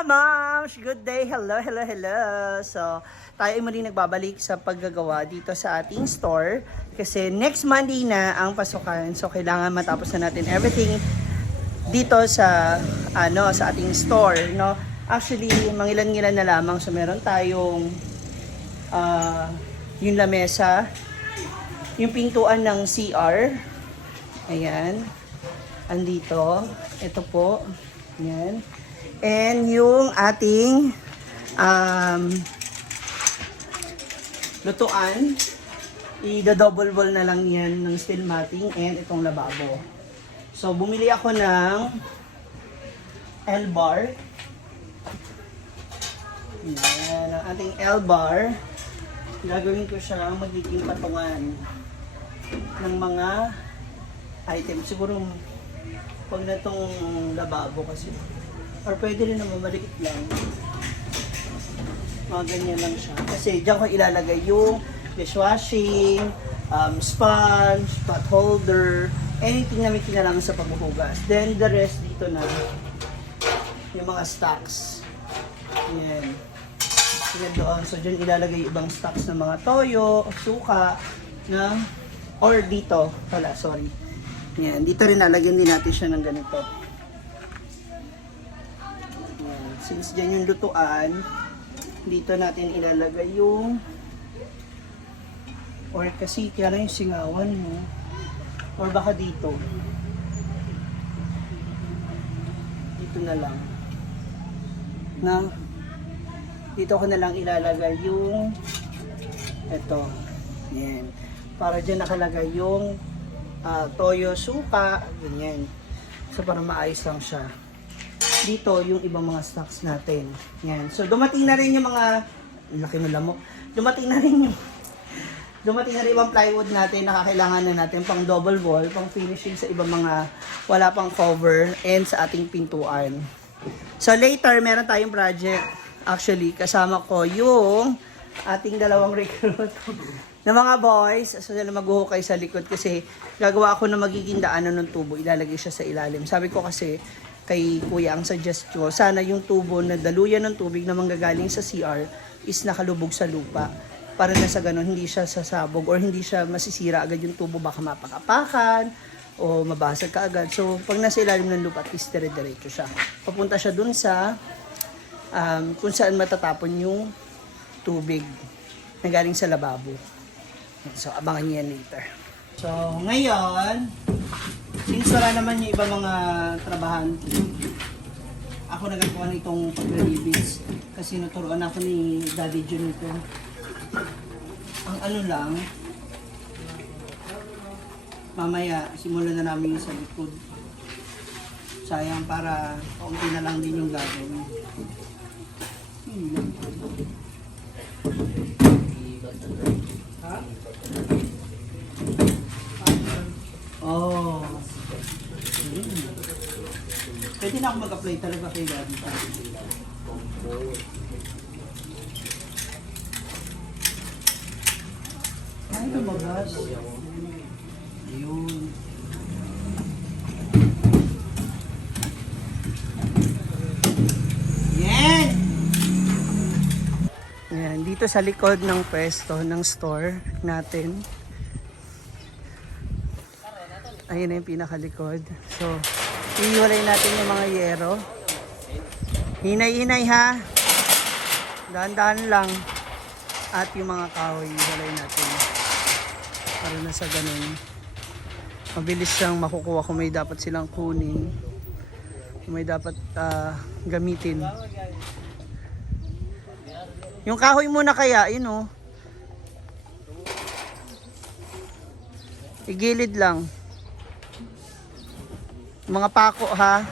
Moms! Good day! Hello, hello, hello! So, tayo ay muli nagbabalik sa paggagawa dito sa ating store kasi next Monday na ang pasukan. So, kailangan matapos na natin everything dito sa sa ating store, no? Actually, mangilan-ngilan na lamang. So, meron tayong yung lamesa, yung pintuan ng CR. Ayan. Andito. Ito po. Ayan. And yung ating lutuan, i-double wall na lang yan ng steel matting and itong lababo. So, bumili ako ng L-bar. Yan, ang ating L-bar. Gagawin ko siya magiging patungan ng mga items. Siguro, pag na itong lababo kasi. Or pwede rin naman maliit lang. Mga ganyan lang siya. Kasi dyan ko ilalagay yung dishwashing, sponge, pot holder, anything na may kinalangan sa paghuhugas. Then the rest dito na yung mga stocks. Ayan. Ayan doon. So dyan ilalagay ibang stocks ng mga toyo, suka, or dito. Wala, sorry. Ayan. Dito rin nalagyan din natin siya ng ganito. Since dyan yung lutuan, dito natin ilalagay yung or kasi kaya yung singawan mo or baka dito na lang dito ko na lang ilalagay yung ito, yan, para dyan nakalagay yung toyo, suka, ganyan, so para maayos lang siya. Dito yung ibang mga stocks natin. Yan. So dumating na rin yung mga laki ng lamok. Dumating na rin ibang plywood natin na kakailangan na natin pang double wall, pang finishing sa ibang mga wala pang cover and sa ating pintuan. So later meron tayong project. Actually kasama ko yung ating dalawang recruit na mga boys. So sila maghuhukay sa likod kasi gagawa ako na magiging daanan ng tubo. Ilalagay siya sa ilalim. Sabi ko kasi kay kuya ang suggest ko, sana yung tubo na daluyan ng tubig na manggagaling sa CR is nakalubog sa lupa. Para na sa ganun, hindi siya sasabog or hindi siya masisira agad yung tubo, baka mapakapakan o mabasag ka agad. So, pag nasa ilalim ng lupa, at least dire-diretso siya. Papunta siya dun sa kung saan matatapon yung tubig na galing sa lababo. So, abangan niyo yan later. So, ngayon, since wala naman yung iba mga trabahan, ako nagagawa nitong pag-release kasi naturuan ako ni Daddy Jun nito. Ang ano lang, mamaya simulan na namin sa likod. Sayang para kaunti na lang din yung gagawin. Ha? Oh. Pwede na ako mag-apply talaga kay Daddy. Ay, lumagas. Ayun. Yan! Yan, dito sa likod ng pwesto ng store natin. Ayun na yung pinakalikod. So, iiwalay natin yung mga yero. Hinay-hinay ha. Dahan-dahan lang. At yung mga kahoy, iiwalay natin. Para na sa ganun. Mabilis siyang makukuha kung may dapat silang kunin. Kung may dapat gamitin. Yung kahoy muna kaya, yun o. Igilid lang. Mga pako ha.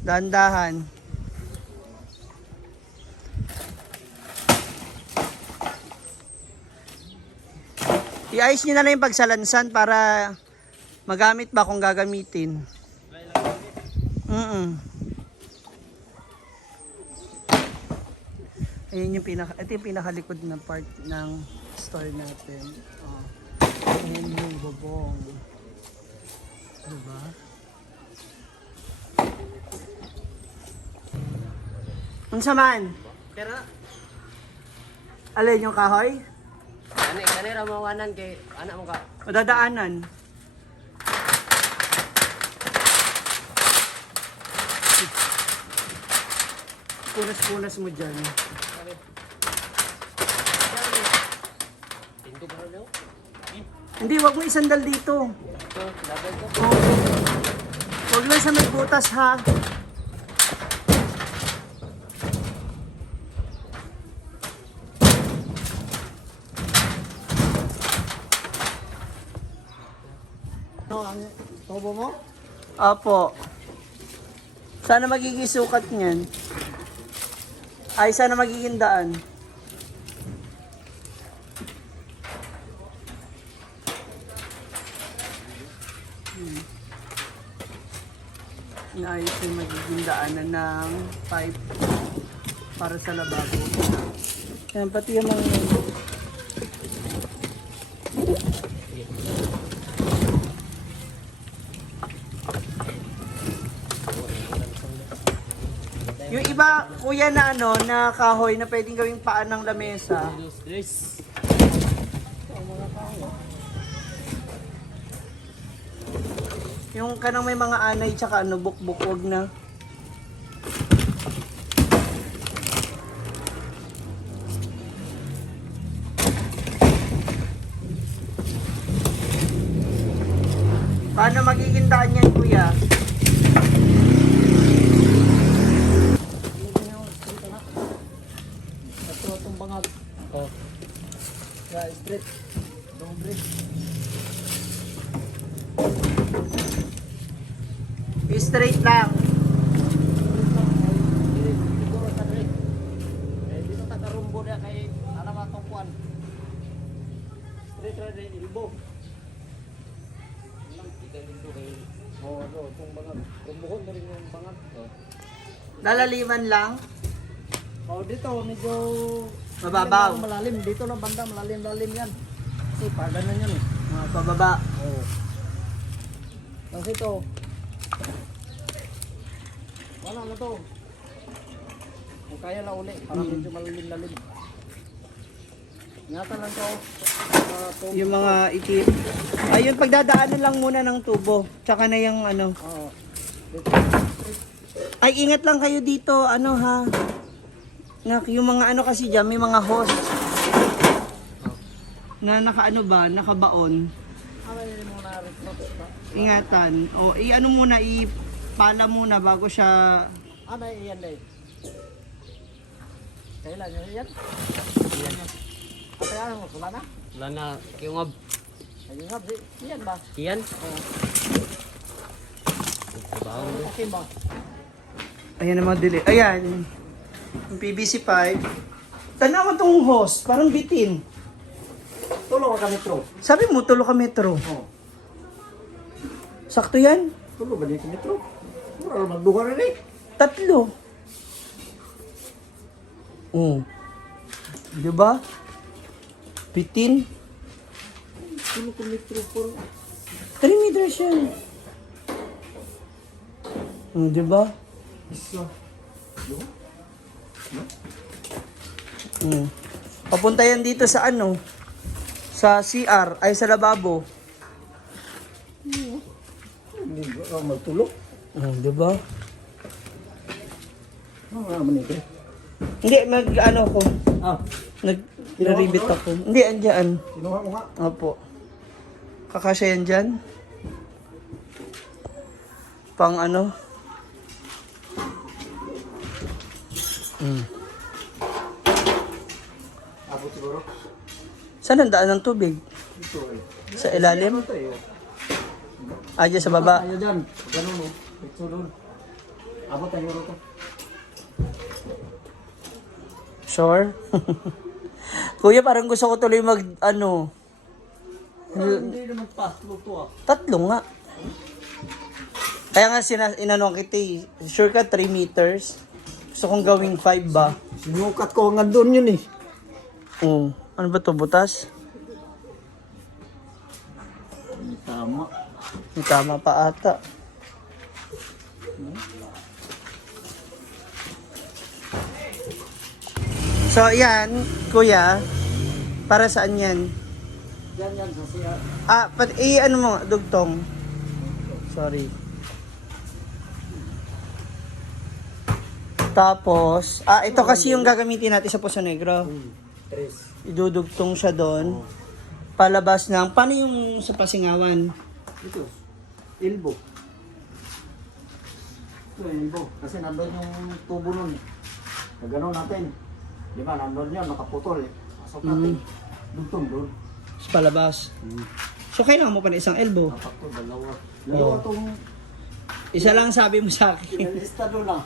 Dahan-dahan. I-ayos nyo na lang yung pagsalansan para magamit ba kung gagamitin. Ayun yung ito yung pinakalikod na part ng store natin. Oh. Ayan yung bubong. Diba? Unsa man? Pero, Alin yung kahoy? kani ramawanan kay anak mo ka. Madadaanan. Punas-punas mo dyan. Sabi. Pinto ba daw? Hindi, wag mo isandal dito. Ito, dapat ko. Oh. Wag lang sa may butas ha. Ano ang tubo mo? Apo. Sana magiging sukat niyan. Ay, sana magiging daan. Inaayos yung magiging daanan ng pipe para sa lababo. Yan, pati yung mga... Yung iba, kuya, na ano, na kahoy na pwedeng gawing paan ng lamesa. This. Yung kanang may mga anay tsaka ano, bukbuk, wag na. Paano magiging daan yan, kuya? Ito itong bangag. Oh. Yeah, straight. Dobre. Straight lang. Siguro sa dre. Eh, dito takarumbo na kay alam atong kuan. Straight ra din ilbo. Lang kita dito kay oh, ano, itong bangag. Rumbuhon na rin yung bangag. Oh. Lalaliman lang. Oh, dito medyo Mababaw. malalim. Dito na banda malalim-lalim yan. Kasi paganan yan eh. Mga pababa. Oo. Tapos ito. Wala na to. Kung kaya lang uli, para medyo malalim-lalim. Ingatan lang to. Yung mga itim. Ayun, pagdadaanan lang muna ng tubo. Tsaka na yung ano. Oo. Ay, ingat lang kayo dito. Ano ha? Yung mga ano kasi dyan, may mga hose. Na nakaano ba? Nakabaon. Amay mo na recruit ba? Ingatan. O, ano muna, ipala muna bago siya... Amay iyan day. Kailan yun yan? Iyan na. Ate ano mo, wala na? Wala na, kiungab. Ayun nga, iyan ba? Iyan? Oo. Trabaho mo. Okay ba? Ayan ang mga dili. Ayan. Yung PVC pipe. Tanaw mo tong hose. Parang bitin. Tulong ka metro. Sabi mo, tulo ka metro. Oo. Sakto yan? Tulong ba dito metro? Mura lang magduha rin eh. 3. Oh. Diba? Bitin. Tulong ka metro po. 3 meters yan. Oh, diba? Isa. Papunta yan dito sa ano? Sa CR, ay sa lababo. Hindi ba magtulog? Oh, diba? Ah, manito. Hindi, ano ko. Ah, Nag-ribit ako. Hindi, andyan. kinuha mo nga. Opo. Kakasya yan dyan. Pang ano? Abot siguro. Saan ang daan ng tubig? Ito eh. Sa ilalim? Ito eh. Ah, dyan sa baba. Tayo dyan. Ganun oh. Ito doon. Abot tayo rito. Sure? Kuya, parang gusto ko tuloy mag, ano, Hindi naman pa. Luto ah. 3 nga. Kaya nga inano kita eh. Sure ka 3 meters? Gusto kong gawing 5 ba? Sinukat ko nga doon yun eh. Oo. Ano ba to, butas? Tama. May tama pa ata. So, yan, kuya. Para saan yan? Yan, sa siya. Ano mo, dugtong. Sorry. Tapos, ito kasi yung gagamitin natin sa Poso Negro. Tres. Idudugtong siya doon. Palabas ng, paano yung sa Pasingawan? Ito. Ilbo. Ito, ilbo. Kasi nandun yung tubo nun. Nagano natin. Di ba, nandun yun, nakaputol eh. Pasok natin. Dugtong doon. Sa palabas. So, kailangan mo pa ng isang elbow. Dapat to, dalawa. Dalawa tong Isa lang sabi mo sa akin. pinalista doon lang.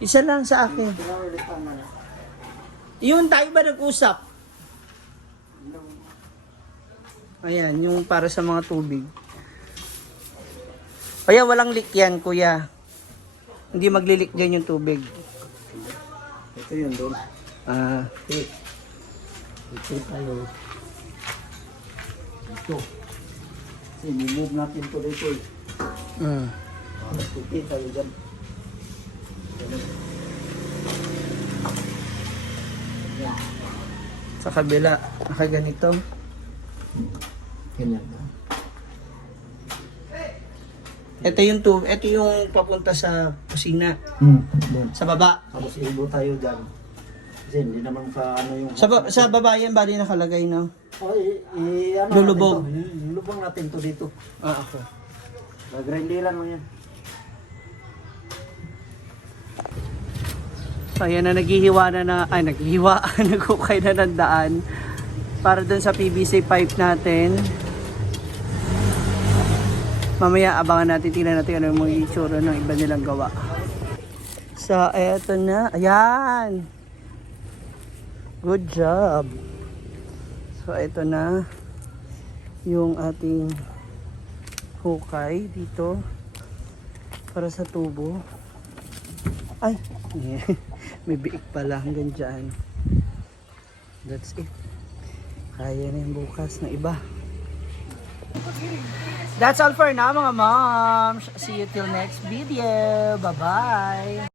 Isa lang sa akin. Pinalista na na. Yun, tayo ba nag-usap? Ayan, yung para sa mga tubig. Kaya walang leak yan, kuya. Hindi maglilik dyan yung tubig. Ito yun doon. Okay. Ito tayo. Ito. Kasi move natin to dito eh. Ito tayo dyan. Sa kabila, nakaganito. Ganyan. Ito yung papunta sa kusina. Doon. Sa baba. Tapos ilbo tayo dyan. Kasi hindi naman ka ano yung... Sa baba yan, bali nakalagay, no? ano Lulubog. natin to? Lulubog natin to dito. Okay. Nagrindilan mo yan. So, ayan na, nagkukay na ng daan para dun sa PVC pipe natin. Mamaya abangan natin, tingnan natin ano yung mga itsura ng iba nilang gawa. So, eto na. Ayan! Good job! So, eto na yung ating hukay dito para sa tubo. Ay! May biik pala hanggang dyan. That's it. Kaya na yung bukas na iba. That's all for now mga moms. See you till next video. Bye-bye.